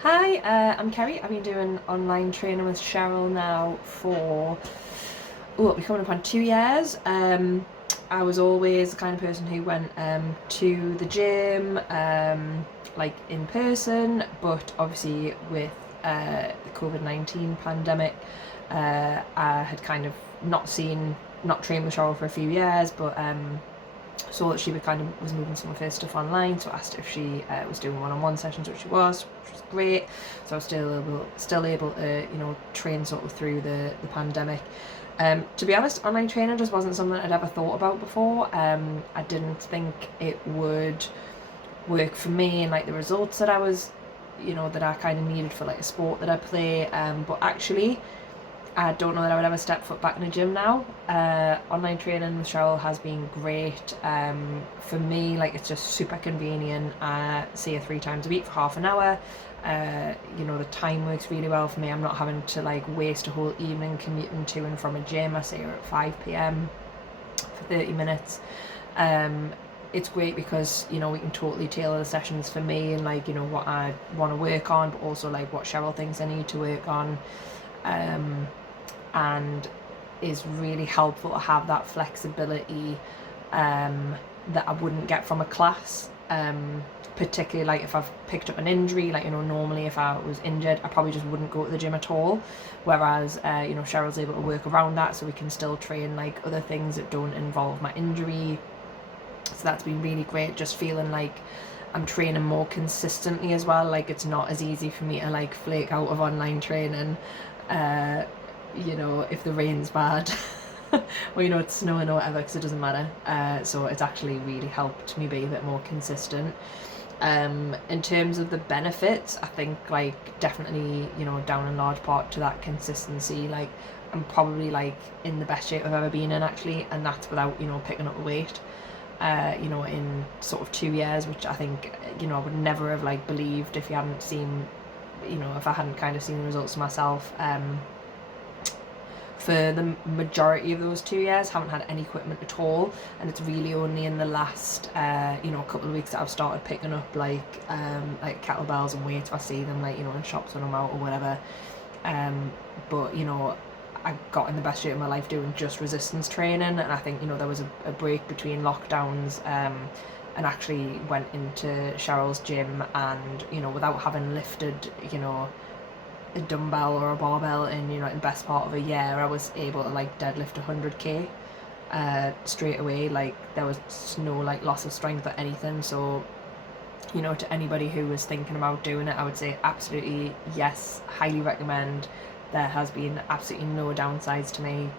Hi, I'm Kerri. I've been doing online training with Cheryl now for, it'll be coming up on 2 years. I was always the kind of person who went to the gym, like in person, but obviously with the COVID-19 pandemic, I had kind of not trained with Cheryl for a few years, but saw that she was moving some of her stuff online, so I asked if she was doing one-on-one sessions, which she was, which was great. So I was still able to train sort of through the pandemic. To be honest, online training just wasn't something I'd ever thought about before. I didn't think it would work for me and like the results that that I kind of needed for like a sport that I play. But actually, I don't know that I would ever step foot back in a gym now. Online training with Cheryl has been great. For me, like it's just super convenient. I see her 3 times a week for half an hour. The time works really well for me. I'm not having to like waste a whole evening commuting to and from a gym. I see her at 5 p.m. for 30 minutes. It's great because we can totally tailor the sessions for me and like what I want to work on, but also like what Cheryl thinks I need to work on. And is really helpful to have that flexibility that I wouldn't get from a class. Particularly like if I've picked up an injury, like normally if I was injured, I probably just wouldn't go to the gym at all. Whereas Cheryl's able to work around that, so we can still train like other things that don't involve my injury. So that's been really great. Just feeling like I'm training more consistently as well. Like it's not as easy for me to like flake out of online training. If the rain's bad or it's snowing or whatever, because it doesn't matter. So it's actually really helped me be a bit more consistent. In terms of the benefits, I think like definitely down in large part to that consistency. Like I'm probably like in the best shape I've ever been in actually, and that's without picking up a weight. In sort of 2 years, which I think I would never have like believed if you hadn't seen if I hadn't kind of seen the results myself. For the majority of those 2 years, haven't had any equipment at all, and it's really only in the last couple of weeks that I've started picking up like kettlebells and weights. I see them like in shops when I'm out or whatever. But I got in the best shape of my life doing just resistance training, and I think there was a break between lockdowns, and actually went into Cheryl's gym, and without having lifted a dumbbell or a barbell in in the best part of a year, I was able to like deadlift 100k straight away. Like there was no like loss of strength or anything. So to anybody who was thinking about doing it, I would say absolutely yes, highly recommend. There has been absolutely no downsides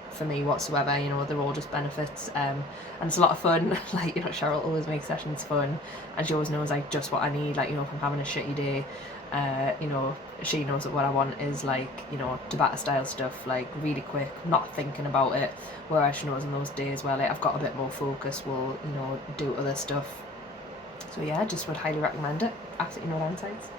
for me whatsoever. They're all just benefits, and it's a lot of fun. Like Cheryl always makes sessions fun, and she always knows like just what I need. Like if I'm having a shitty day, she knows that what I want is like Tabata style stuff, like really quick, not thinking about it. Whereas she knows in those days where like I've got a bit more focus, we'll do other stuff. So yeah, just would highly recommend it. Absolutely no downsides.